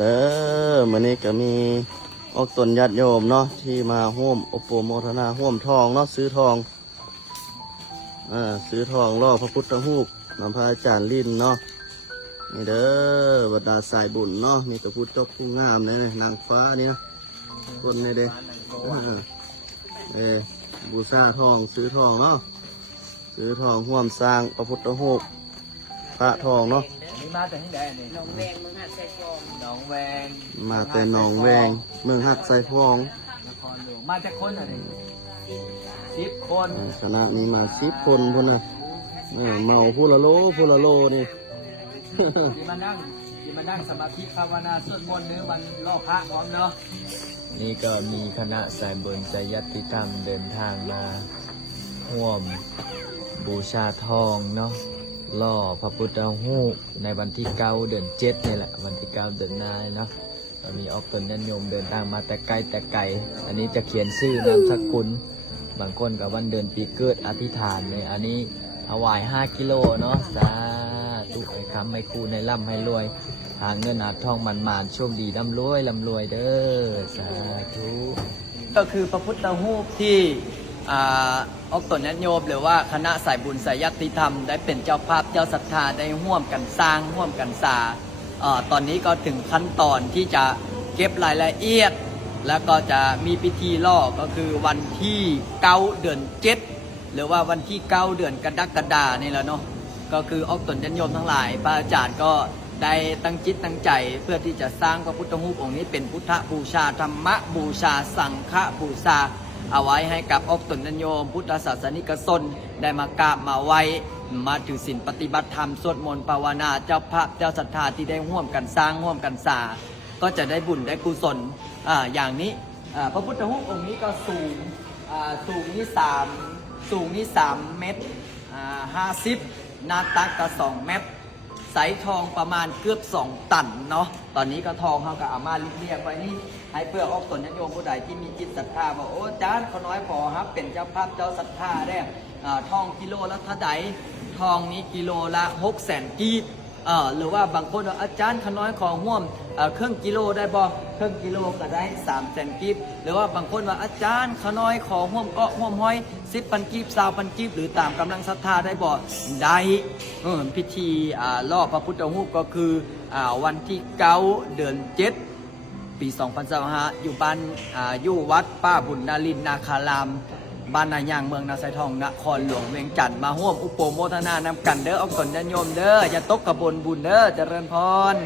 เด้อมื้อนี้ก็มีออกตนญาติโยมเนาะที่มาร่วมโอโปโมทนาร่วมทองเนาะซื้อทองซื้อทองล่อพระพุทธรูปนำพระอาจารย์ลิ้นเนาะนี่เด้อบรรดาสายบุญเนาะมีตะพุทธเจ้าผู้งามเลยนางฟ้านี่นะคนนี่เด้บูชาทองซื้อทองเนาะซื้อทองร่วมสร้างพระพุทธรูปพระทองเนาะนี่มาแต่ที่ใดนี่หนองแวงเมืองหัดไซฟองหนองแวงมาแต่หนองแวงเมืองหักไซพอง นครหลวงมาจากคนอะไร10 คนคณะนี้มา10 คนพุ่นนะเมาพูละโลนี่ ที่มานั่งสมาธิภาวนาสวดมนต์เนื้อวันรอบพระพร้อมเนาะนี่ก็มีคณะสายบุญสายญาติธรรมเดินทางมาร่วมบูชาทองเนาะล่อพระพุทธรูปในวันที่9 เดือน 7นี่แหละวันที่9 เดือนหน้าเนาะมีออกตนญาติโยมเดินทางมาแต่ไกลอันนี้จะเขียนชื่อนามสกุลบางคนกับวันเดือนปีเกิดอธิษฐานเนี่ยอันนี้ถวาย5 กิโลเนาะสาธุให้คำให้คู่ในร่ำให้รวยหาเงินหาทองมันโชคดีร่ำรวยเด้อสาธุก็คือพระพุทธรูปที่ออกตนญาติโยมหรือว่าคณะสายบุญสายญาติธรรมได้เป็นเจ้าภาพเจ้าศรัทธาได้ร่วมกันสร้างร่วมกันสาตอนนี้ก็ถึงขั้นตอนที่จะเก็บรายละเอียดแล้วก็จะมีพิธีล่อก็คือวันที่9 เดือน 7หรือว่าวันที่9 เดือนกรกฎาคมนี่แหละเนาะก็คือออกตนญาติโยมทั้งหลายพระอาจารย์ก็ได้ตั้งจิตตั้งใจเพื่อที่จะสร้างพระพุทธรูปองค์นี้เป็นพุทธบูชาธรรมบูชาสังฆบูชาเอาไว้ให้กับออกตนญาติโยมพุทธศาสนิกชนได้มากราบมาไหว้มาถือศีลปฏิบัติธรรมสวดมนต์ภาวนาเจ้าภาพเจ้าศรัทธาที่ได้ร่วมกันสร้างร่วมกันสร้างก็จะได้บุญได้กุศลอย่างนี้พระพุทธรูปองค์นี้ก็สูงนี่3 เมตร50หน้าตักก็2 เมตรใสทองประมาณเกือบ2 ตันเนาะตอนนี้ก็ทองเขาก็เอามาเรียกไว้นี่ให้เพื่อออกตนญาติโยมผู้ใดที่มีจิตศรัทธาบอกโอ้อาจารย์เขาน้อยพอครับเป็นเจ้าภาพเจ้าศรัทธาได้ทองกิโลละเท่าใดทองนี้กิโลละ600,000 กีบหรือว่าบางคนอาจารย์ขน้อยของห่วมครึ่งกิโลได้บ่ครึ่งกิโลก็ได้300,000 กีบหรือว่าบางคนว่าอาจารย์ขน้อยของห่วมเกาะห่วมห้อย10,000 กีบ20,000 กีบหรือตามกำลังศรัทธาได้บ่ได้พิธีล่อพระพุทธรูปก็คือวันที่9 เดือน 7 ปี 2025อยู่บ้านอยู่วัดป้าบุญนารินนาคารามบ้านนายางเมืองนาไซทองนครหลวงเวียงจันทร์มาร่วมอุปโภคโมทนานำกันเด้อเอาก่อนญาติโยมเด้ออย่าตกกระบนบุญเด้อเจริญพร